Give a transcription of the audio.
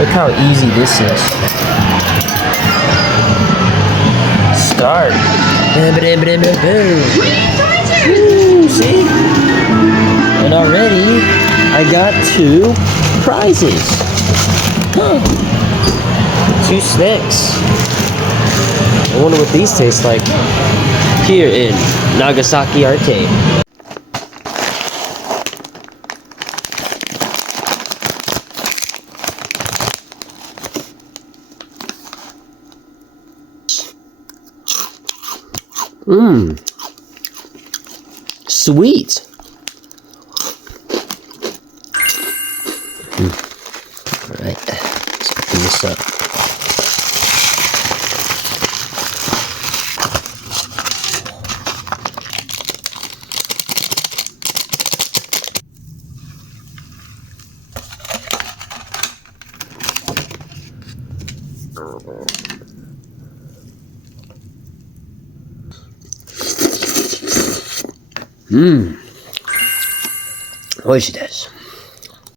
Look how easy this is. Start. Woo, see? And already I got 2 prizes. Huh. 2 snacks. I wonder what these taste like here in Nagasaki Arcade. Mmm. Sweet. Alright, let's open this up. Mmm. 美味しいです。